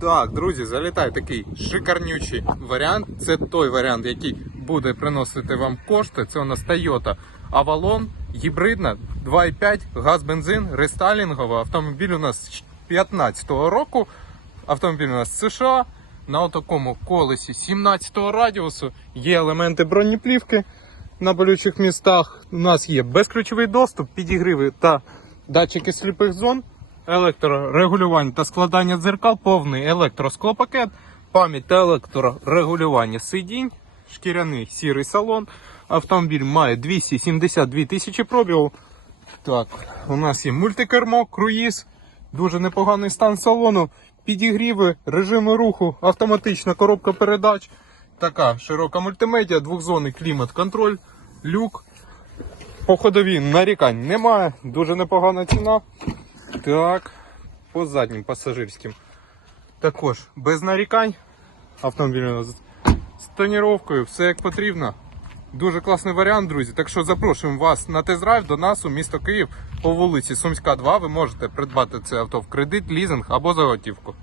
Так, друзі, залітає такий шикарнючий варіант. Це той варіант, який буде приносити вам кошти. Це у нас Toyota Avalon, гібридна, 2,5, газ, бензин, рестайлінгова. Автомобіль у нас 15-го року. Автомобіль у нас США. На такому колесі 17-го радіусу є елементи бронеплівки на болючих містах. У нас є безключовий доступ, підігриви та датчики сліпих зон, електрорегулювання та складання дзеркал, повний електросклопакет, пам'ять та електрорегулювання сидінь, шкіряний сірий салон. Автомобіль має 272 тисячі пробігу. Так, у нас є мультикермо, круїз, дуже непоганий стан салону, підігріви, режими руху, автоматична коробка передач, така широка мультимедіа, двохзонний клімат-контроль, люк. По ходові нарікань немає, дуже непогана ціна. Так, по заднім пасажирським. Також без нарікань. Автомобіль у нас з тоніровкою, все як потрібно. Дуже класний варіант, друзі. Так що запрошуємо вас на тест-драйв до нас у місто Київ по вулиці Сумська, 2. Ви можете придбати це авто в кредит, лізинг або за готівку.